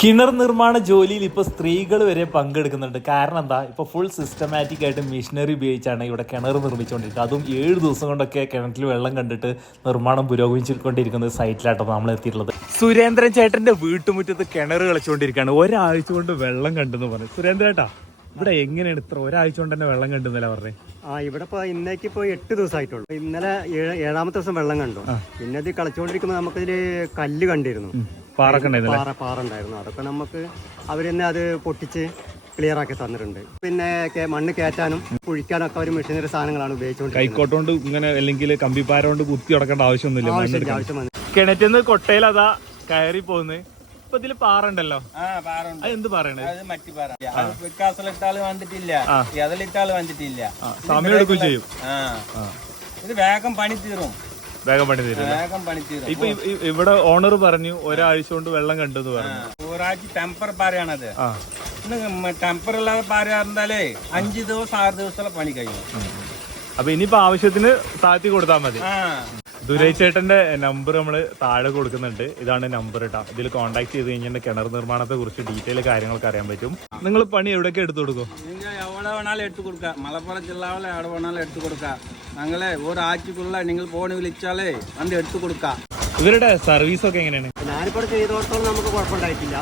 കിണർ നിർമ്മാണ ജോലിയിൽ ഇപ്പൊ സ്ത്രീകൾ വരെ പങ്കെടുക്കുന്നുണ്ട്. കാരണം എന്താ? ഇപ്പൊ ഫുൾ സിസ്റ്റമാറ്റിക് ആയിട്ട് മെഷീനറി ഉപയോഗിച്ചാണ് ഇവിടെ കിണർ നിർമ്മിച്ചുകൊണ്ടിരിക്കുന്നത്. അതും ഏഴ് ദിവസം കൊണ്ടൊക്കെ കിണറ്റിൽ വെള്ളം കണ്ടിട്ട് നിർമ്മാണം പുരോഗമിച്ചുകൊണ്ടിരിക്കുന്ന സൈറ്റിലാട്ടോ നമ്മൾ എത്തിയിട്ടുള്ളത്. സുരേന്ദ്രൻ ചേട്ടന്റെ വീട്ടുമുറ്റത്ത് കിണർ കളിച്ചുകൊണ്ടിരിക്കുകയാണ്. ഒരാഴ്ച കൊണ്ട് വെള്ളം കണ്ടെന്ന് പറഞ്ഞു. സുരേന്ദ്രേട്ടാ ഇവിടെ എങ്ങനെയാണ് ഇത്ര ഒരാഴ്ച കൊണ്ട് തന്നെ വെള്ളം കണ്ടെന്നല്ല പറഞ്ഞേ? ആ ഇവിടെ ഇപ്പൊ ഇന്നേക്ക് ഇപ്പൊ എട്ട് ദിവസമായിട്ടുള്ളൂ. ഇന്നലെ ഏഴാമത്തെ ദിവസം വെള്ളം കണ്ടു. പിന്നെ ഇത് കളിച്ചുകൊണ്ടിരിക്കുമ്പോൾ നമുക്കിതിൽ കല്ല് കണ്ടിരുന്നു. പാറക്കണ്ടായിരുന്നു പാറ പാറ ഉണ്ടായിരുന്നു അതൊക്കെ നമുക്ക് അവർ തന്നെ അത് പൊട്ടിച്ച് ക്ലിയർ ആക്കി തന്നിട്ടുണ്ട്. പിന്നെ മണ്ണ് കയറ്റാനും കുഴിക്കാനും ഒക്കെ ഒരു മെഷീനറി സാധനങ്ങളാണ് ഉപയോഗിച്ചുകൊണ്ടിരിക്കുന്നത് കൈക്കോട്ടോണ്ട് ഇങ്ങനെ അല്ലെങ്കിൽ കമ്പിപ്പാര കൊണ്ട് കുത്തി അടക്കേണ്ട ആവശ്യമൊന്നുമില്ല ആവശ്യം കിണറ്റിന്ന് കൊട്ടയിൽ അതാ കയറി പോകുന്നത് ഇപ്പൊ ഇതിൽ പാറണ്ടല്ലോ? ആ പാറുണ്ട്. അത് എന്ത് പറയണേ? അത് മറ്റി പാറ. വന്നിട്ടില്ല വന്നിട്ടില്ല സമയം എടുക്കും ചെയ്യും. ഇത് വേഗം പണി തീരും. വേഗം പണി തീരും ഇപ്പൊ ഇവിടെ ഓണർ പറഞ്ഞു ഒരാഴ്ച കൊണ്ട് വെള്ളം കണ്ടെന്ന് പറഞ്ഞു. ഒരാഴ്ച ടെമ്പർ പാരയാണത്. ടെമ്പർ ഇല്ലാതെ പാറ അഞ്ചു അഞ്ച് ദിവസം ആറ് ദിവസമുള്ള പണി കഴിയും. അപ്പൊ ഇനിയിപ്പോ ആവശ്യത്തിന് താഴ്ത്തി കൊടുത്താൽ മതി. ദുരൈ ചേട്ടന്റെ നമ്പർ നമ്മൾ താഴെ കൊടുക്കുന്നുണ്ട്. ഇതാണ് നമ്പർ കേട്ടോ ഇതിൽ കോൺടാക്ട് ചെയ്ത് കഴിഞ്ഞാൽ കിണർ നിർമ്മാണത്തെ കുറിച്ച് ഡീറ്റെയിൽ കാര്യങ്ങളൊക്കെ അറിയാൻ പറ്റും. നിങ്ങൾ പണി എവിടെയൊക്കെ എടുത്തു കൊടുക്കും? നിങ്ങൾ എവിടെ വേണാലും എടുത്തു കൊടുക്കാം. മലപ്പുറം ജില്ലാവിലെ എവിടെ വേണാലും എടുത്തു കൊടുക്കാം. ഞങ്ങളെ ഒരാഴ്ചക്കുള്ള നിങ്ങൾ ഫോൺ വിളിച്ചാലേ വണ്ടി എടുത്തു കൊടുക്കാം. ഇവരുടെ സർവീസ് ഒക്കെ എങ്ങനെയാണ്? ഞാനിപ്പോൾ ചെയ്തോടത്തോളം നമുക്ക് കുഴപ്പമുണ്ടായിട്ടില്ല.